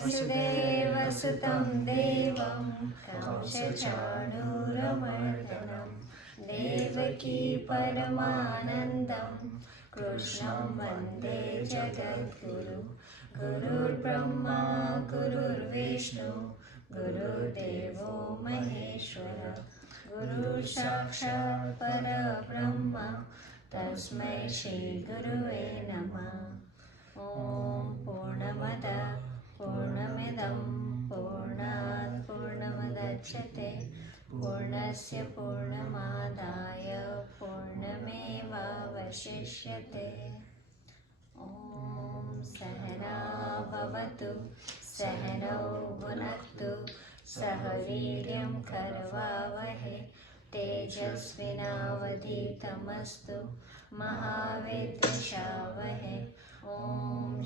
वसुदेवसुतं देवं कंसचाणूरमर्दनं देवकी परमानन्दं कृष्णं वन्दे जगद्गुरु गुरुर्ब्रह्मा गुरुर्विष्णु गुरुर्देवो महेश्वर गुरुसाक्षात् परब्रह्म तस्मै श्रीगुरुवे नमः। ॐ पूर्णमदः पूर्णमिदं पूर्णात् पूर्णमुदच्यते पूर्णस्य पूर्णमादाय पूर्णमेवावशिष्यते। ॐ सहना भवतु सहनौ भुनक्तु सह वीर्यं करवावहै तेजस्विनावधीतमस्तु महाविद्विषावहै। ॐ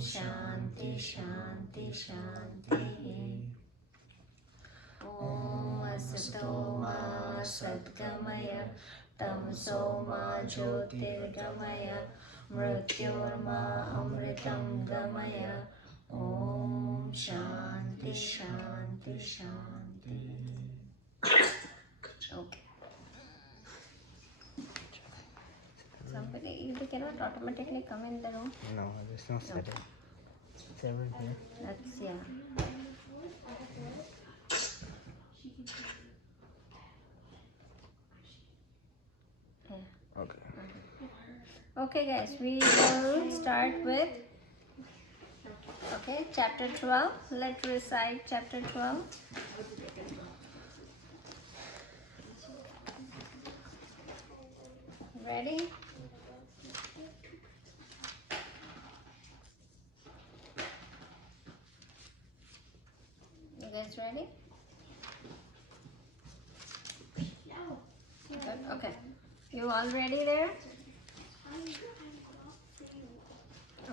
शान्ति शान्ति शान्तिः। ॐ असतो मा सद्गमय तमसो मा ज्योतिर्गमय मृत्योर्मा अमृतं गमय। ॐ शान्ति शान्ति शान्ति। Okay. Somebody, you cannot automatically come in the room. No, there's no setting. It's everything. That's yeah. Okay. Okay, guys, we will start with chapter 12. Let's recite chapter 12. Ready? You guys ready? No. Good. Okay. You all ready there?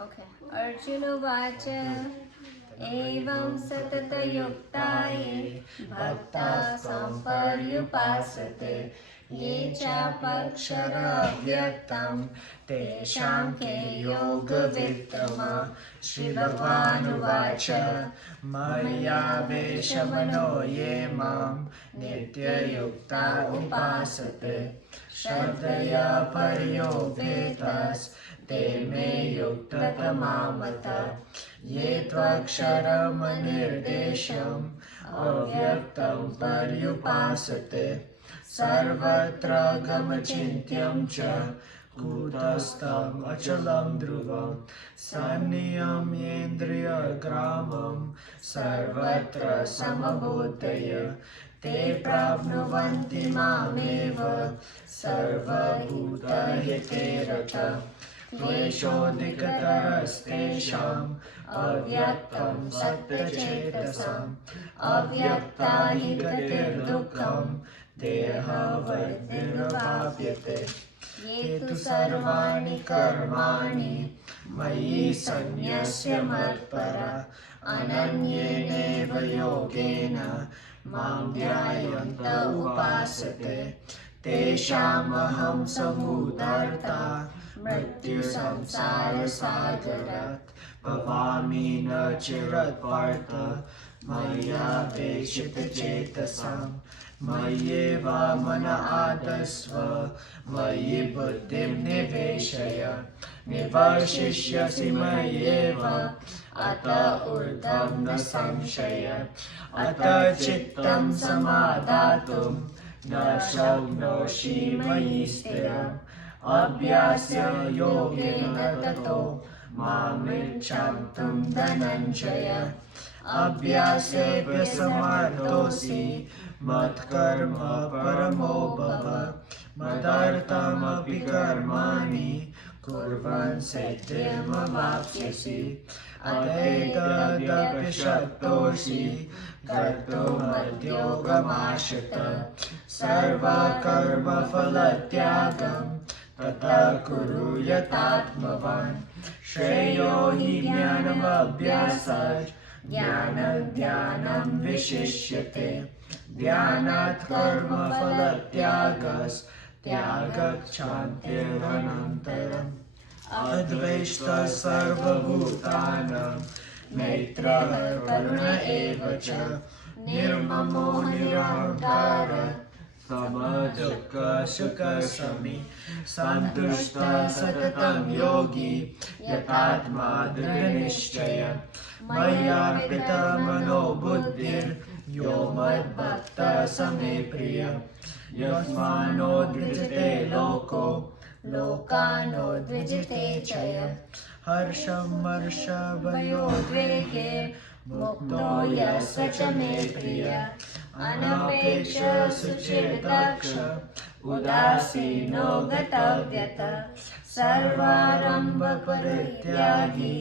Okay. Arjunuvaच एवं सततयुक्ताये भक्ता सम्पर्युपासते ये चापक्षरव्यक्तं तेषां के योगवित्तमा। श्रीभगवानुवाच मय्यावेशमनो ये मां नित्ययुक्ता उपासते श्रद्धया पर्योपेतास्ते मे युक्ततमा मतः। ये त्वक्षरमनिर्देशम् अव्यक्तं पर्युपासते सर्वत्र गमचिन्त्यं च कूटस्थम् अचलं ध्रुवं सन्नियम्येन्द्रियग्रामं सर्वत्र समबुद्धय ते प्राप्नुवन्ति मामेव सर्वभूतहिते रतः। क्लेशोऽधिकतरस्तेषाम् अव्यक्तं सत्यचेतसाम् अव्यक्ता हि गतिर्दुःखं देहवद्भिर्वाप्यते। ये तु सर्वाणि कर्माणि मयि सन्न्यस्य मत्परा अनन्येनैव योगेन मां ध्यायन्त उपासते तेषामहं समुद्धर्ता मृत्युसंसारसागरात् भवामि न चिरपार्थ। मय्यावेशितचेतसां मय्येव मन आदस्व मयि बुद्धिं निवेशय निवर्षिष्यसि मय्येव अत ऊर्ध्वं न संशय। अत चित्तं समादातुं न शक्नोषि मयि स्थिरम् अभ्यास्य योगेन ततो मामिच्छाप्तुं धनञ्जय। अभ्यासेऽप्यसमर्थोऽसि मत्कर्म परमो भव मदर्थमपि कर्माणि कुर्वन् सिद्धिमवाप्स्यसि। अतएतदपि शक्तोऽसि कर्तुमद्योगमाश्रितः सर्वकर्मफलत्यागं ततः कुरु यतात्मवान्। श्रेयो हि ज्ञानमभ्यासात् ज्ञानं विशिष्यते ध्यानात् कर्मफलत्यागस्त्यागच्छान्तिरनन्तरम्। अद्वेष्ट सर्वभूतानां मैत्रः करुण एव च निर्ममो निरहङ्कारः समदुःखसुखसमी सन्तुष्टः सततं योगी यतात्मा दृढनिश्चयः मय्यार्पितमनो बुद्धिर्यो मद्भक्तः स मे प्रियः यस्मान्नो द्विजते लोको लोकानो द्विजते च यः हर्षमर्षभयोद्वेगे मुक्तो यः स च मे प्रियः अनपेक्ष सुचिर्दक्ष उदासीनो गतव्यतः सर्वारम्भपरित्यागी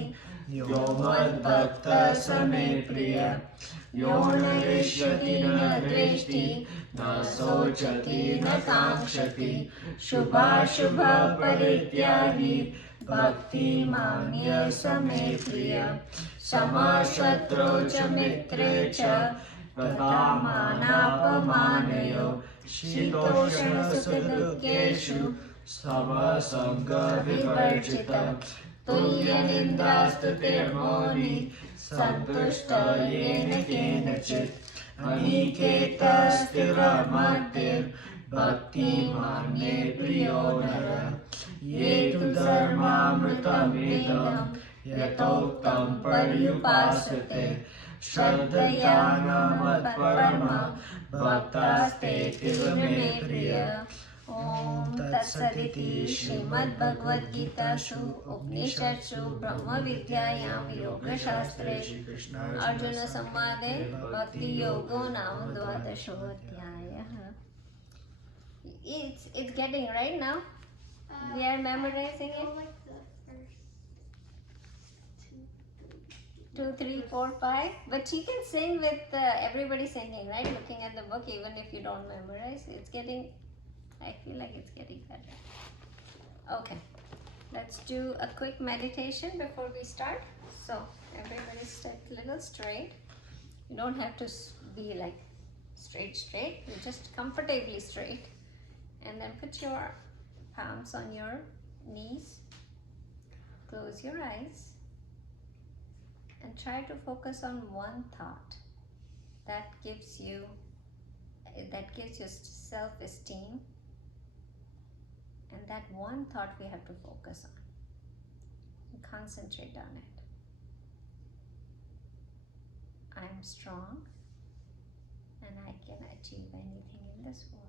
यो मद्भक्तः स मे प्रियः यो न हृष्यति न द्वेष्टि न शोचति न काङ्क्षति शुभाशुभपरित्यागी भक्तिमान्यः स मे प्रियः समशत्रौ च मित्रे च तथा मानापमानयोः शीतोष्णसुखदुःखेषु समसङ्गविवर्जितः तुल्यनिन्दास्तुतिर्मौनी सन्तुष्टः येन केनचित् अनिकेतस्थिरमतिर्भक्तिमान् मे प्रियो नरः ये तु धर्मामृतमिदं यथोक्तं पर्युपासते श्रद्धया न मत्परमा भक्तास्तेऽतीव मे प्रियः ॐ तत्सदिति श्रीमद्भगवद्गीतासु उपनिषत्सु ब्रह्मविद्यायां योगशास्त्रे अर्जुनसंवादे भक्तियोगो नाम द्वादशोऽध्यायः. It's getting right now. We are memorizing it. 2, 3, 4, 5. But she can sing with everybody singing, right? Looking at the book, even if you don't memorize, it's getting. I feel like it's getting better. Okay, let's do a quick meditation before we start. So everybody sit a little straight. You don't have to be like straight. You're just comfortably straight. And then put your palms on your knees. Close your eyes. And try to focus on one thought that gives you self-esteem. And that one thought we have to focus on and concentrate on it. I'm strong and I can achieve anything in this world.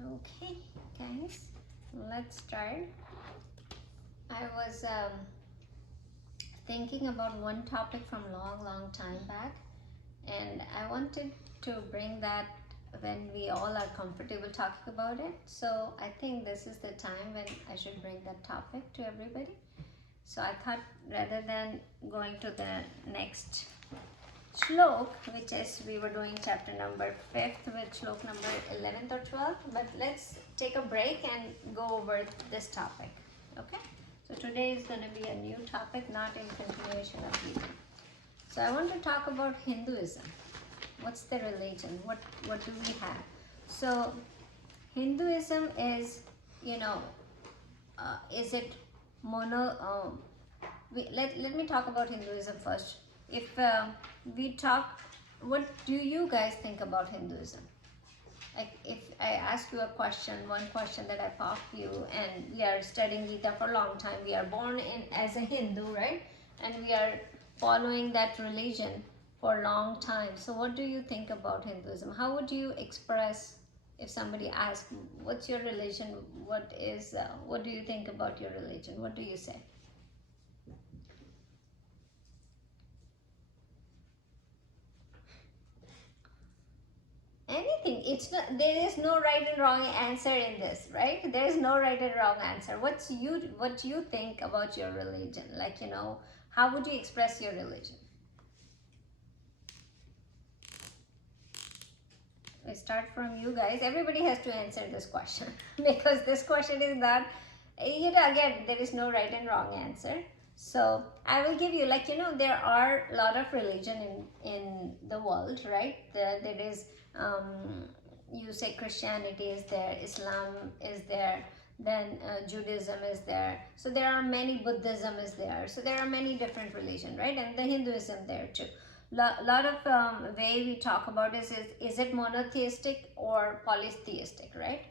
Okay, guys, let's start. I was thinking about one topic from long time back, and I wanted to bring that when we all are comfortable talking about it. So I think this is the time when I should bring that topic to everybody. So I thought rather than going to the next shlok, which is we were doing chapter number 5th with shlok number 11th or 12th, but let's take a break and go over this topic. Okay, so today is going to be a new topic, not in continuation of Gita. So I want to talk about Hinduism. What's the religion? What do we have? So Hinduism is, is it let me talk about Hinduism first. If we talk, what do you guys think about Hinduism? Like if I ask you a question, one question that I pop you, and we are studying Gita for a long time, we are born in as a Hindu, right? And we are following that religion for a long time. So what do you think about Hinduism? How would you express if somebody asks, what's your religion? What do you think about your religion? What do you say? Anything. It's not, there is no right and wrong answer in this, right? There is no right and wrong answer. What you think about your religion? Like, how would you express your religion? We start from you guys. Everybody has to answer this question because this question is not, again, there is no right and wrong answer. So I will give you, there are a lot of religion in the world, right? There is, you say Christianity is there, Islam is there, then Judaism is there. So there are many, Buddhism is there. So there are many different religions, right? And the Hinduism there too. Lot of way we talk about is it monotheistic or polytheistic, right?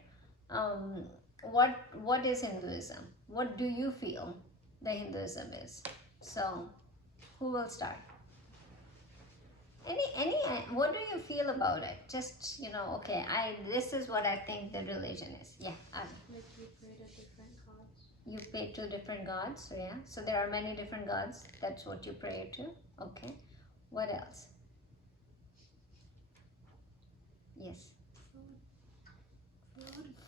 What is Hinduism? What do you feel the Hinduism is? So who will start? Any what do you feel about it? Just okay, this is what I think the religion is. Yeah, like you pray to different gods. You pray to different gods. So yeah, so there are many different gods. That's what you pray to. Okay, what else? Yes.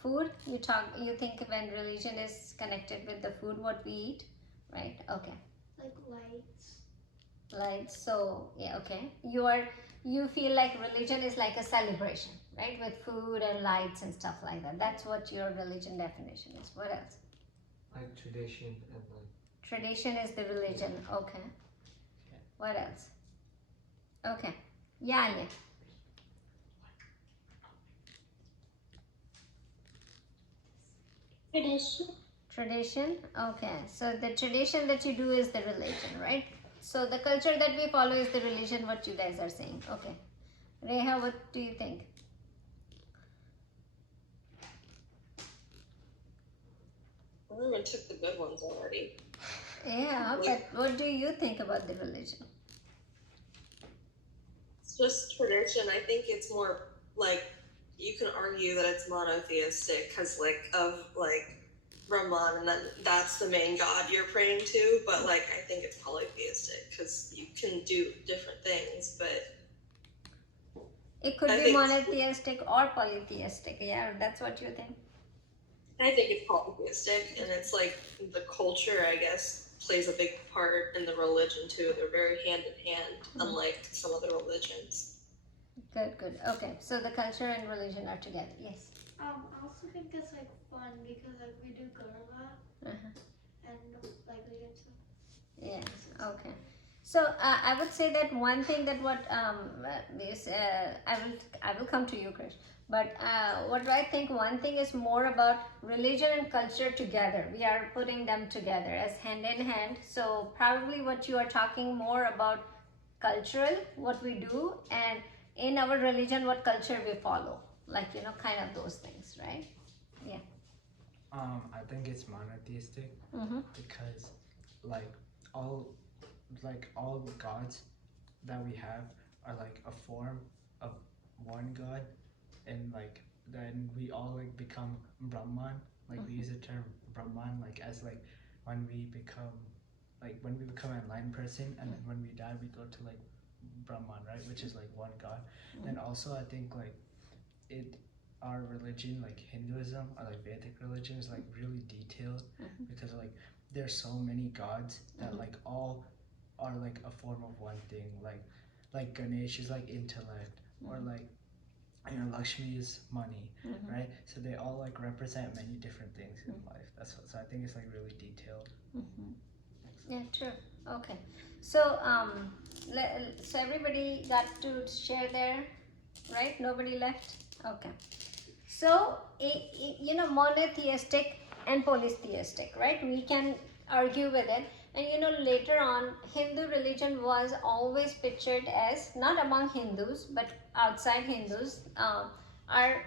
Food. You think when religion is connected with the food what we eat, right? Okay. Like lights. Lights. So yeah, okay. You feel like religion is like a celebration, right? With food and lights and stuff like that. That's what your religion definition is. What else? Like tradition and like Tradition is the religion. Okay. What else? Okay. Yeah. Tradition. Okay. So the tradition that you do is the religion, right? So the culture that we follow is the religion, what you guys are saying. Okay. Reha, what do you think? Everyone took the good ones already. Yeah, but what do you think about the religion? It's just tradition. I think it's more like you can argue that it's monotheistic because of Brahman, and then that's the main god you're praying to. But I think it's polytheistic because you can do different things. But It could be monotheistic or polytheistic. Yeah, that's what you think. I think it's polytheistic, and it's the culture, I guess, plays a big part in the religion too. They're very hand in hand, unlike some other religions. Good. Okay, so the culture and religion are together. Yes. I also think it's fun because we do garba and we get to. Yes. Okay. So I would say that one thing that what is I will come to you, Krish. But what I think one thing is more about religion and culture together. We are putting them together as hand in hand. So probably what you are talking more about cultural, what we do, and in our religion, what culture we follow. Kind of those things, right? Yeah. I think it's monotheistic because all gods that we have are a form of one god, and then we all become Brahman, Like we use the term Brahman like as like when we become an enlightened person, and then when we die we go to like Brahman, right, which is like one God. And also I think like our religion, like Hinduism or like Vedic religion, is like really detailed because like there's so many gods that like all are like a form of one thing. Like Ganesh is like intellect, or like Lakshmi is money, right? So they all like represent many different things in life. So I think it's like really detailed. Yeah, true. Okay. So so everybody got to share their, right? Nobody left. Okay. So monotheistic and polytheistic, right? We can argue with it. And later on, Hindu religion was always pictured as, not among Hindus, but outside Hindus, are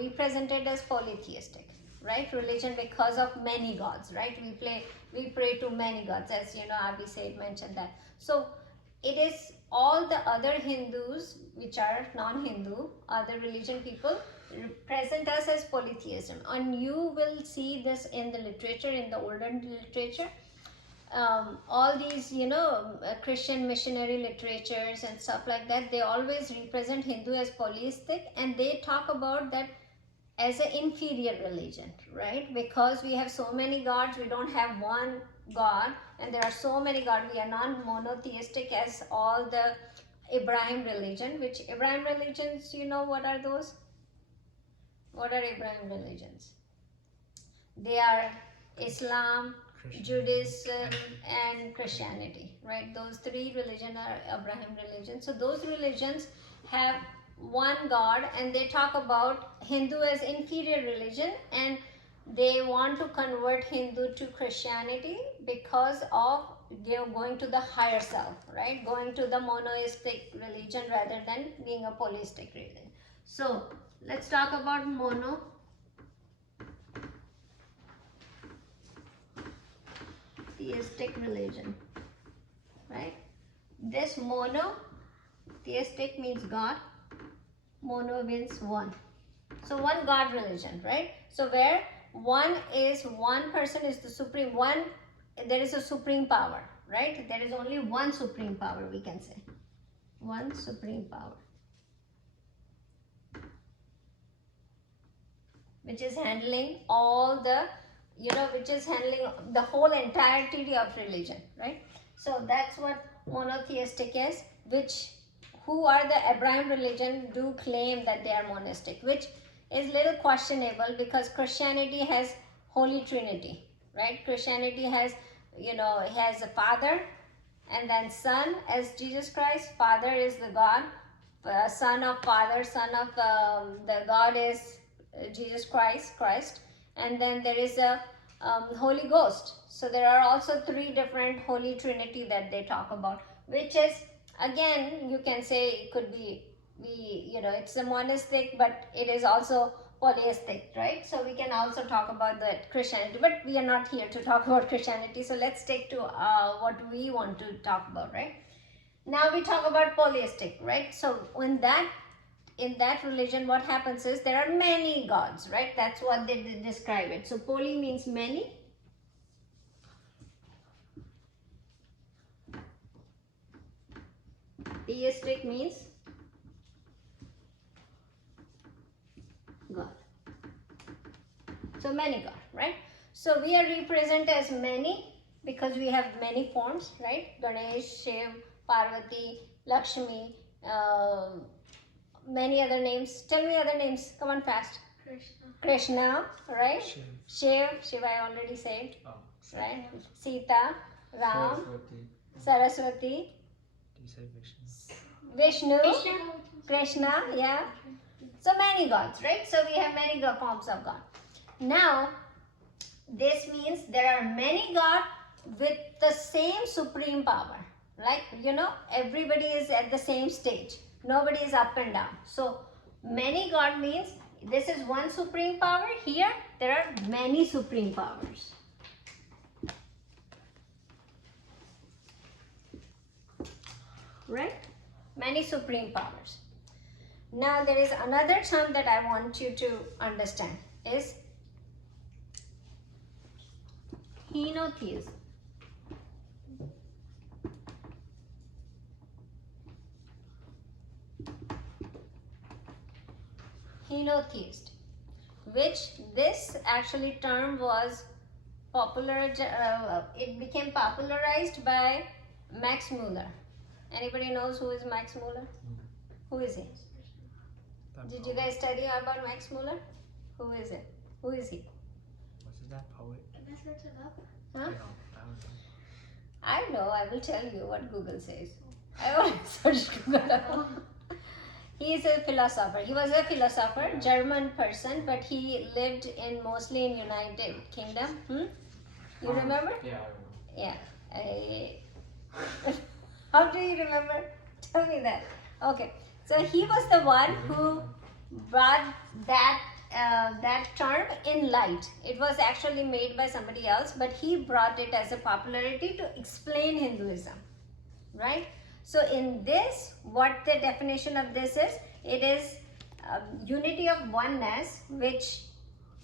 represented as polytheistic, right? Religion because of many gods, right? We pray to many gods, as Abhi said, mentioned that. So it is all the other Hindus, which are non-Hindu, other religion people, present us as polytheism. And you will see this in the literature, in the olden literature. All these, Christian missionary literatures and stuff like that, they always represent Hindu as polytheistic, and they talk about that as an inferior religion, right? Because we have so many gods, we don't have one God, and there are so many gods. We are not monotheistic as all the Abraham religion. Which Abraham religions, what are those? What are Abraham religions? They are Islam, Judaism, and Christianity, right? Those three religions are Abraham religions. So those religions have one God, and they talk about Hindu as inferior religion, and they want to convert Hindu to Christianity because of going to the higher self, right? Going to the monotheistic religion rather than being a polytheistic religion. So let's talk about monotheistic religion, right? This monotheistic means God. Mono means one. So one God religion, right? So where one person is the supreme one, there is a supreme power, right? There is only one supreme power, we can say. One supreme power, which is handling all the, which is handling the whole entirety of religion, right? So that's what monotheistic is, who are the Abraham religion do claim that they are monistic, which is little questionable because Christianity has Holy Trinity, right? Christianity has, has a Father, and then Son as Jesus Christ. Father is the God, Son of Father, Son of the God is Jesus Christ, and then there is a Holy Ghost. So there are also three different Holy Trinity that they talk about, which is, again, you can say it could be it's a monistic, but it is also polytheistic, right? So we can also talk about that Christianity, but we are not here to talk about Christianity. So let's stick to what we want to talk about, right? Now we talk about polytheistic, right? So in that religion, what happens is there are many gods, right? That's what they describe it. So poly means many. Theistic means God. So many God, right? So we are represented as many because we have many forms, right? Ganesh, Shiv, Parvati, Lakshmi, many other names. Tell me other names. Come on, fast. Krishna, right? Shiv I already said, right? Sita, Ram, Saraswati. You say Vishnu, Krishna, yeah. So many gods, right? So we have many forms of God. Now, this means there are many gods with the same supreme power. Like, everybody is at the same stage. Nobody is up and down. So, many God means this is one supreme power. Here, there are many supreme powers. Right? Many supreme powers. Now there is another term that I want you to understand. is henotheism. Henotheist, which this actually term was it became popularized by Max Muller. Anybody knows who is Max Muller? Who is he? Did you guys study about Max Muller? Who is it? Who is he? Wasn't that poet? Can I search it up? Huh? I don't know. I know, I will tell you what Google says. I always searched Google. He is a philosopher. He was a philosopher, German person, but he lived in mostly in United Kingdom. You remember? Yeah, I remember. Yeah. How do you remember? Tell me that. Okay. So he was the one who brought that term in light. It was actually made by somebody else, but he brought it as a popularity to explain Hinduism, right? So in this, what the definition of this is, it is unity of oneness, which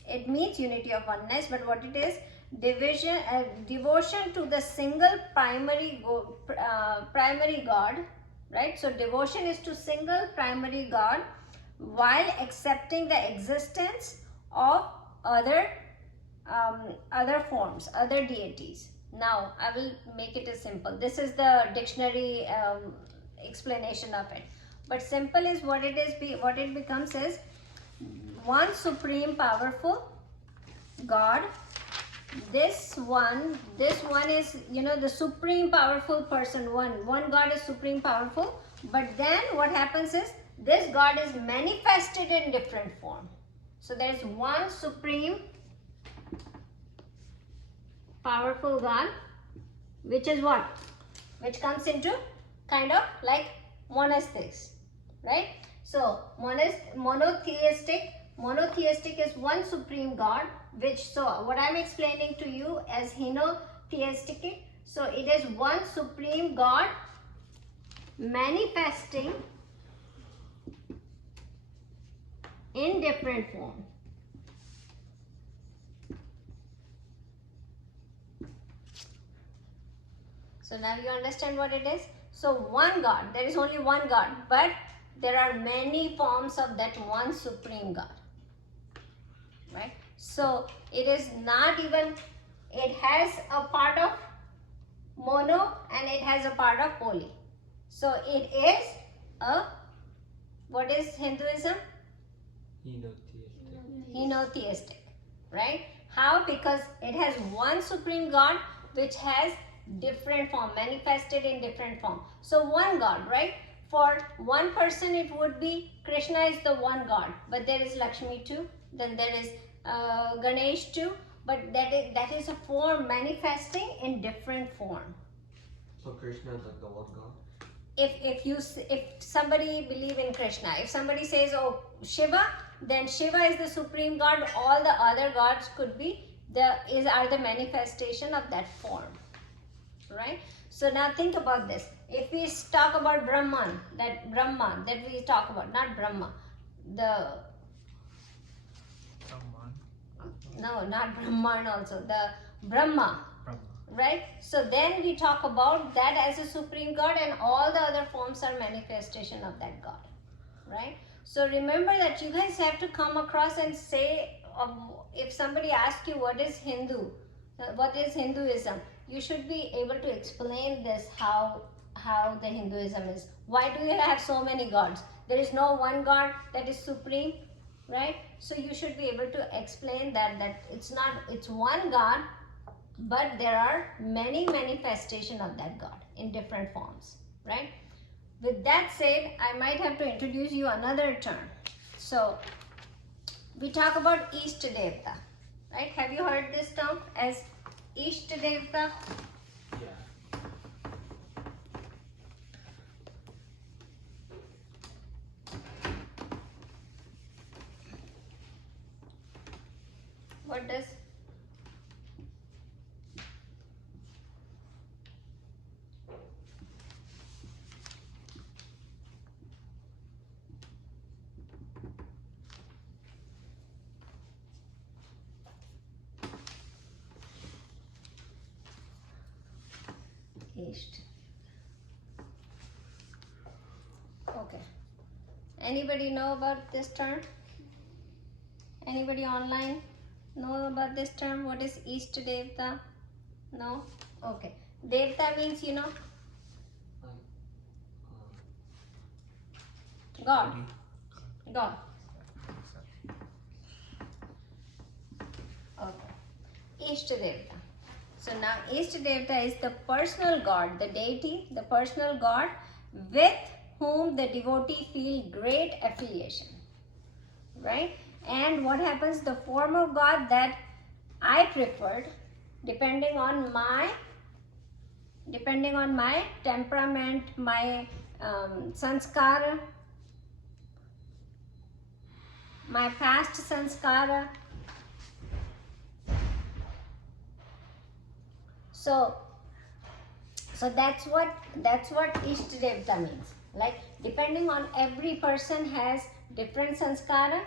it means unity of oneness, but what it is, devotion to the single primary God, right? So devotion is to single primary God while accepting the existence of other forms, other deities. Now I will make it as simple. This is the dictionary explanation of it. But simple is what it is. What it becomes is one supreme powerful God. This one is, you know, the supreme powerful person. One God is supreme powerful. But then what happens is this God is manifested in different form. So there is one supreme powerful God, which is what? Which comes into kind of like monastics, right? So monotheistic is one supreme God, which, so what I'm explaining to you as henotheistic, so it is one supreme God manifesting in different form. So now you understand what it is. So one God, there is only one God, but there are many forms of that one supreme God, right? So it is not even, it has a part of mono and it has a part of poly. So it is a, what is Hinduism? Henotheistic, right? How? Because it has one supreme God which has different form, manifested in different form. So one God, right? For one person it would be Krishna is the one God, but there is Lakshmi too, then there is Ganesh too, but that is a form manifesting in different form. So Krishna is like the one God? If somebody believe in Krishna, if somebody says, oh, Shiva, then Shiva is the supreme God. All the other gods could be are the manifestation of that form, right? So now think about this. If we talk about Brahman, that Brahma that we talk about, not Brahma, no, not Brahman also, the Brahma. Right? So then we talk about that as a supreme God, and all the other forms are manifestation of that God, right? So remember that you guys have to come across and say, if somebody asks you what is what is Hinduism, you should be able to explain this, how the Hinduism is. Why do you have so many gods? There is no one God that is supreme, right? So you should be able to explain that it's one God, but there are many manifestations of that God in different forms, right? With that said, I might have to introduce you another term. So we talk about Ishtadevta, right? Have you heard this term as Ishtadevta? Yeah. What does? East. Okay. Anybody know about this term? Anybody online know about this term? What is East Devta? No? Okay. Devta means, you know, God. God. Okay. East Devta. So now East Devta is the personal God, the deity, the personal God with whom the devotee feel great affiliation. Right? And what happens, the form of God that I preferred, depending on my temperament, my sanskara, my past sanskara. So that's what Ishta Devta means. Like, depending on every person has different sanskara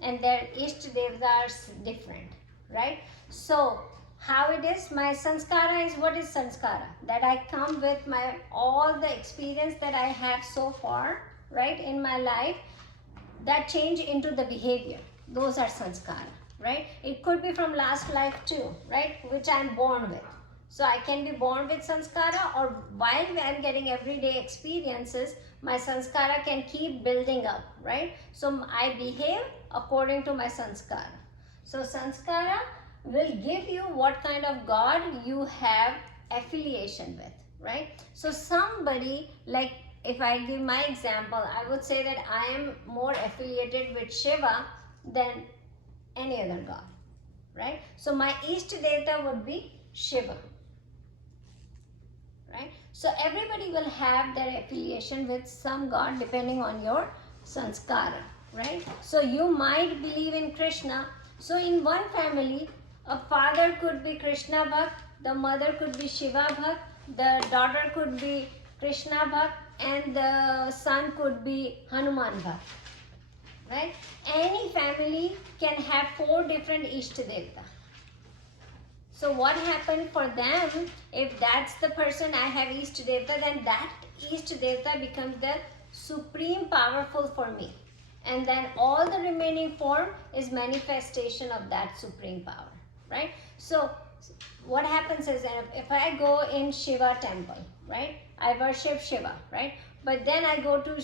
and their Ishta Devta are different, right? So how it is, my sanskara is, what is sanskara? That I come with my all the experience that I have so far, right, in my life, that change into the behavior. Those are sanskara, right? It could be from last life too, right, which I'm born with. So I can be born with sanskara, or while I'm getting everyday experiences, my sanskara can keep building up, right? So I behave according to my sanskara. So sanskara will give you what kind of God you have affiliation with, right? So somebody, like, if I give my example, I would say that I am more affiliated with Shiva than any other God, right? So my Ishta Devta would be Shiva, right? So everybody will have their affiliation with some God depending on your sanskara, right? So you might believe in Krishna. So in one family, a father could be Krishna Bhakt, the mother could be Shiva Bhakt, the daughter could be Krishna Bhakt, and the son could be Hanuman Bhakt, right? Any family can have 4 different Ishta Devta. So what happened for them, if that's the person I have Ishta Devta, then that Ishta Devta becomes the supreme powerful for me. And then all the remaining form is manifestation of that supreme power, right? So what happens is, if I go in Shiva temple, right, I worship Shiva, right? But then I go to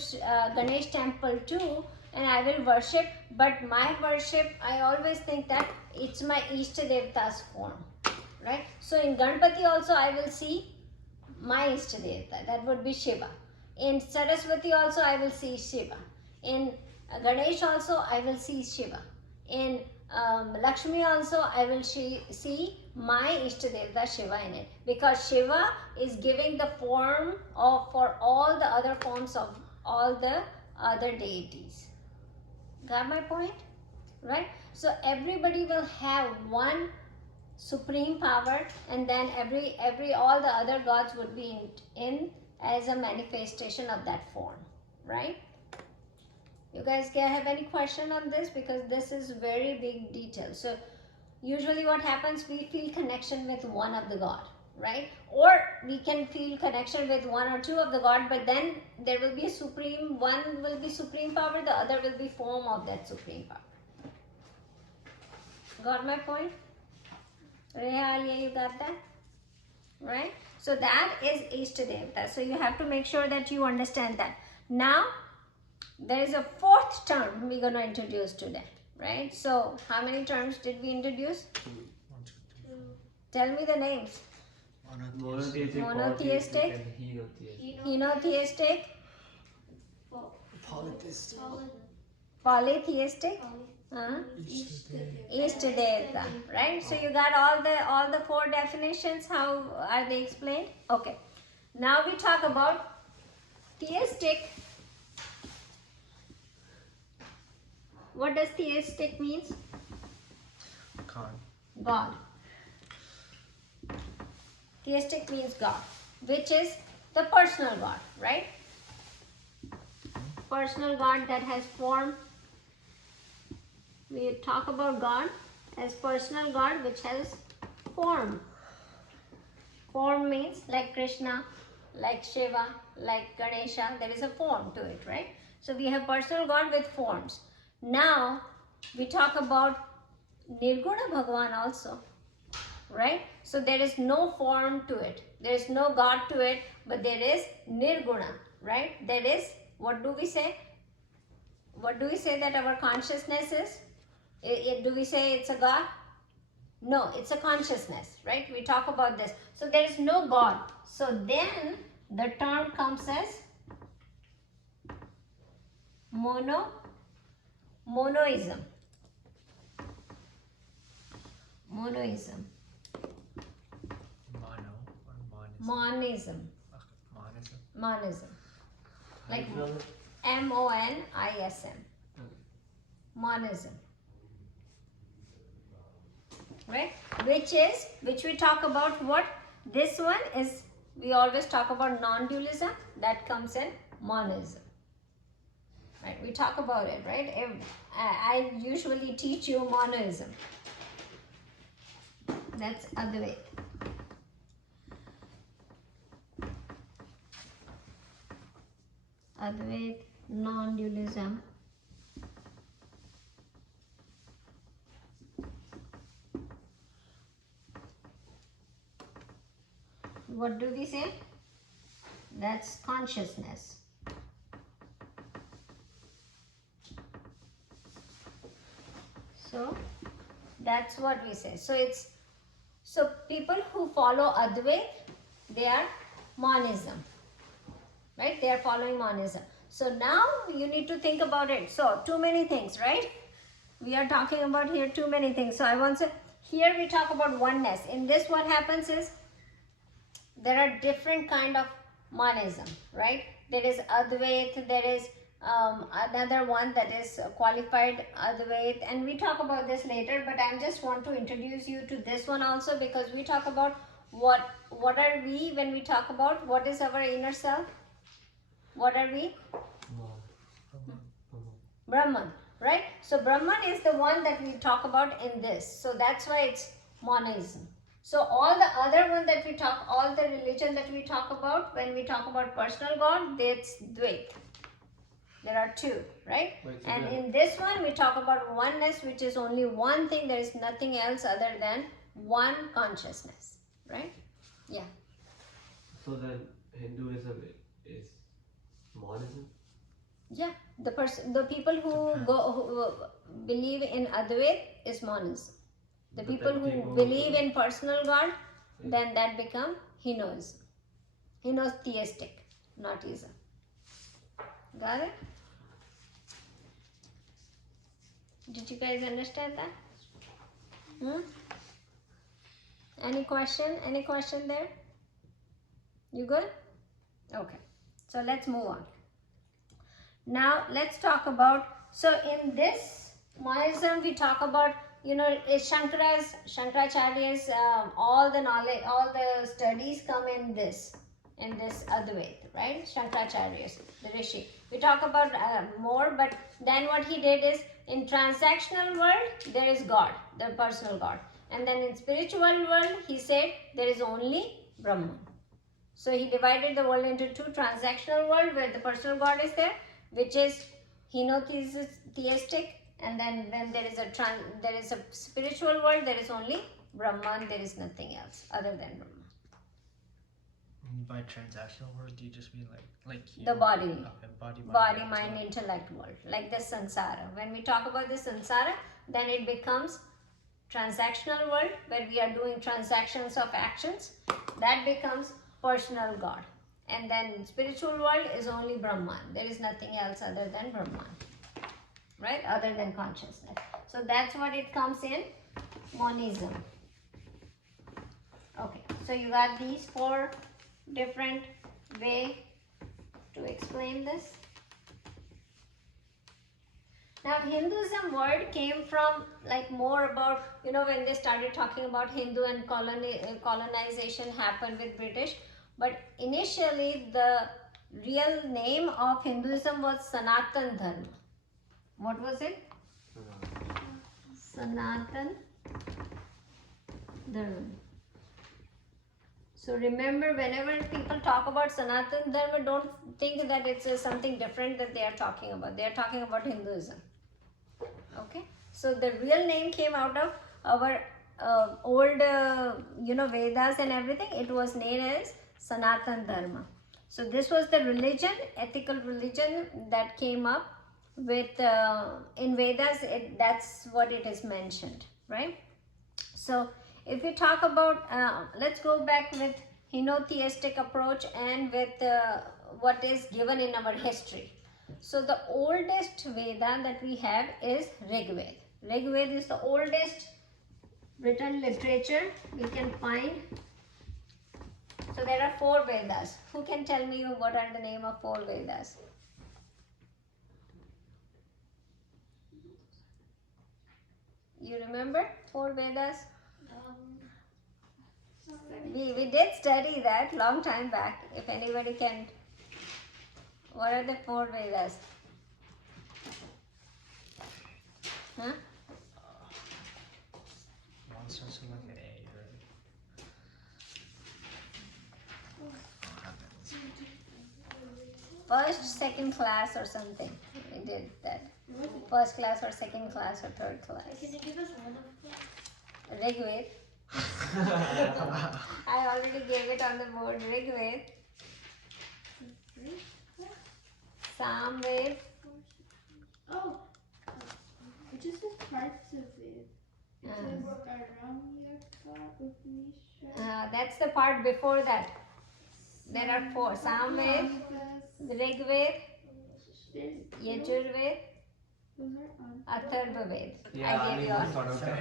Ganesh temple too, and I will worship, but my worship, I always think that it's my Ishta Devta's form, right? So in Ganpati also I will see my Ishta Devta, that would be Shiva. In Saraswati also I will see Shiva. In Ganesh also I will see Shiva. In Lakshmi also I will see my Ishta Devta Shiva in it, because Shiva is giving the form for all the other forms of all the other deities. Got my point? Right? So everybody will have one supreme power, and then all the other gods would be in as a manifestation of that form, right? You guys have any question on this? Because this is very big detail. So usually what happens, we feel connection with one of the god, right? Or we can feel connection with 1 or 2 of the god, but then there will be a supreme, one will be supreme power, the other will be form of that supreme power. Got my point? Rehalia, you got that? Right? So that is Ishta Devta. So you have to make sure that you understand that. Now, there is a 4th term we're going to introduce today, right? So how many terms did we introduce? 1, 2, 3. Tell me the names. Monotheistic, Monotheistic, and henotheistic. Henotheistic, Polytheistic. Polytheistic, Ishta Devta, right? So you got all the 4 definitions. How are they explained? Okay. Now we talk about theistic. What does theistic means? God. Theistic means God, which is the personal God, right? Personal God that has form. We talk about God as personal God which has form. Form means like Krishna, like Shiva, like Ganesha, there is a form to it, right? So we have personal God with forms. Now we talk about Nirguna Bhagavan also, right? So there is no form to it, there is no God to it, but there is Nirguna, right? There is, what do we say? What do we say that our consciousness is? Do we say it's a God? No, it's a consciousness, right? We talk about this. So there is no God. So then the term comes as monoism. Monoism. Mono or monism? Monism. Monism. Monism. Like Spell it? Monism. Monism. Right? Which we talk about what? This one is, we always talk about non-dualism, that comes in monism. Right? We talk about it, right? I usually teach you monism. That's Advaita. Advaita, non-dualism. What do we say? That's consciousness. So that's what we say. So people who follow Advaita, they are monism, right? They are following monism. So now you need to think about it. So too many things, right? We are talking about here too many things. So I want to, here we talk about oneness. In this, what happens is, there are different kind of monism, right? There is Advaita, there is another one that is qualified Advaita, and we talk about this later, but I just want to introduce you to this one also, because we talk about what are we when we talk about what is our inner self? What are we? Brahman, right? So Brahman is the one that we talk about in this. So that's why it's monism. So all the other one that we talk, all the religion that we talk about, when we talk about personal God, that's Dvaita. There are two, right? And in this one, we talk about oneness, which is only one thing. There is nothing else other than one consciousness, right? Yeah. So then Hinduism is monism? Yeah. The people who believe in Advaita is monism. The But people then who people believe in personal God, then that become Hinduism. Henotheistic, not ism. Got it? Did you guys understand that? Any question? Any question there? You good? Okay. So let's move on. Now let's talk about, so in this monism we talk about, Shankaracharya's all the knowledge, all the studies come in this Advaita, right? Shankaracharya's, the Rishi. We talk about more, but then what he did is, in transactional world there is God, the personal God, and then in spiritual world he said there is only Brahman. So he divided the world into two: transactional world where the personal God is there, which is Henotheistic, and then when there is a spiritual world, there is only Brahman, there is nothing else other than Brahman. By transactional world, do you just mean like The body. Okay, Body, mind, intellect world, like the samsara. When we talk about the samsara, then it becomes transactional world where we are doing transactions of actions. That becomes personal God. And then spiritual world is only Brahman. There is nothing else other than Brahman, right? Other than consciousness. So that's what it comes in monism. Okay, so you got these four different way to explain this. Now Hinduism word came from like more about, when they started talking about Hindu and colonization happened with British. But initially the real name of Hinduism was Sanatan Dharma. What was it? Sanatan Dharma. So remember, whenever people talk about Sanatana Dharma, don't think that it's something different that they are talking about. They are talking about Hinduism. Okay, so the real name came out of our old, Vedas and everything. It was named as Sanatana Dharma. So this was the religion, ethical religion that came up with in Vedas. That's what it is mentioned, right? So if we talk about, let's go back with Henotheistic approach and with what is given in our history. So the oldest Veda that we have is Rig Veda. Rig Veda is the oldest written literature we can find. So there are 4 Vedas. Who can tell me what are the name of 4 Vedas? You remember 4 Vedas? We did study that long time back. If anybody can, what are the 4 Vedas? Huh? One starts with like an A, right? First, second class or something. We did that. First class or second class or third class. Can you give us one of them? Rig Veda. I already gave it on the board. Rig Veda. Sam Veda. Oh, it just says parts of it. It says Aramyaka, Upanishad. That's the part before that. There are 4. Sam Veda, Rig Veda, Yajur Veda, Atharva Veda. Yeah, I gave you all. start with the A.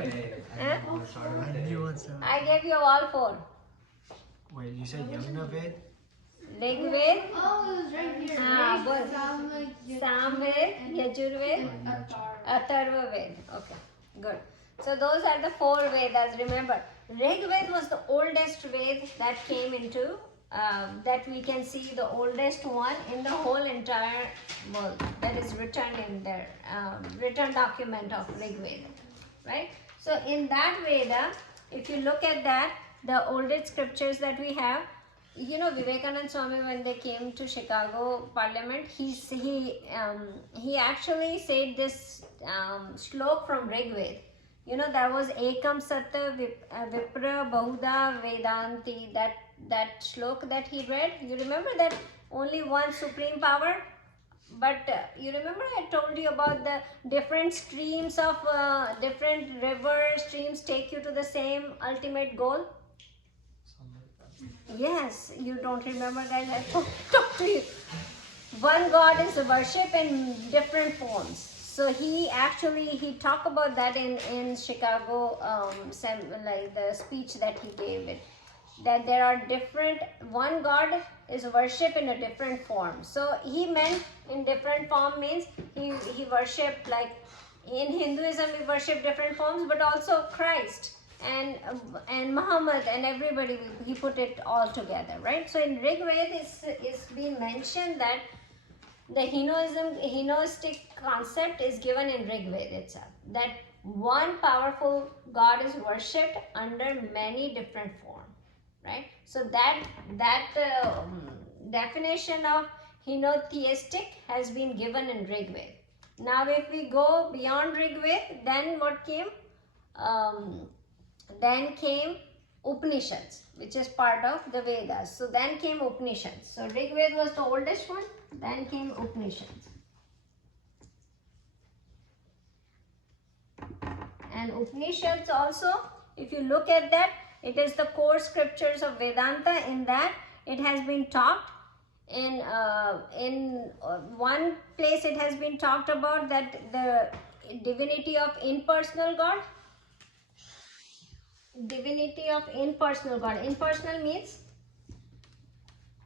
Huh? I want to start with I the knew A. one seven. I gave you all 4. Wait, you said Yamuna Ved? Rig Veda, Oh, it was right here. good. Sam Veda, Yajur Veda, Atharva Veda. Okay, good. So those are the 4 Vedas. Remember, Rig Veda was the oldest Veda that came into, that we can see, the oldest one in the whole entire world that is written in their written document of Rig Veda, right? So in that Veda, if you look at that, the oldest scriptures that we have, Vivekananda Swami, when they came to Chicago Parliament, he actually said this slok from Rig Veda. There was Ekam Satya Vipra Bahuda Vedanti, that slok that he read. You remember that only one supreme power? But you remember I told you about the different streams of different river streams take you to the same ultimate goal? Yes, you don't remember, guys. I talk to you. One God is worshipped in different forms. So he talked about that in Chicago, like the speech that he gave it. That there are one God is worshipped in a different form. So he meant in different form means he worshipped, like in Hinduism we worship different forms, but also Christ and Muhammad and everybody, he put it all together, right? So in Rig Veda it's been mentioned that the Henotheistic concept is given in Rig Veda itself, that one powerful God is worshipped under many different forms, right? So that definition of Henotheistic has been given in Rig Veda. Now if we go beyond Rig Veda, then what came? Then came Upanishads, which is part of the Vedas. So then came Upanishads. So Rig Veda was the oldest one, then came Upanishads. And Upanishads also, if you look at that, it is the core scriptures of Vedanta. In that, it has been talked in one place. It has been talked about that the divinity of impersonal God. Divinity of impersonal God. Impersonal means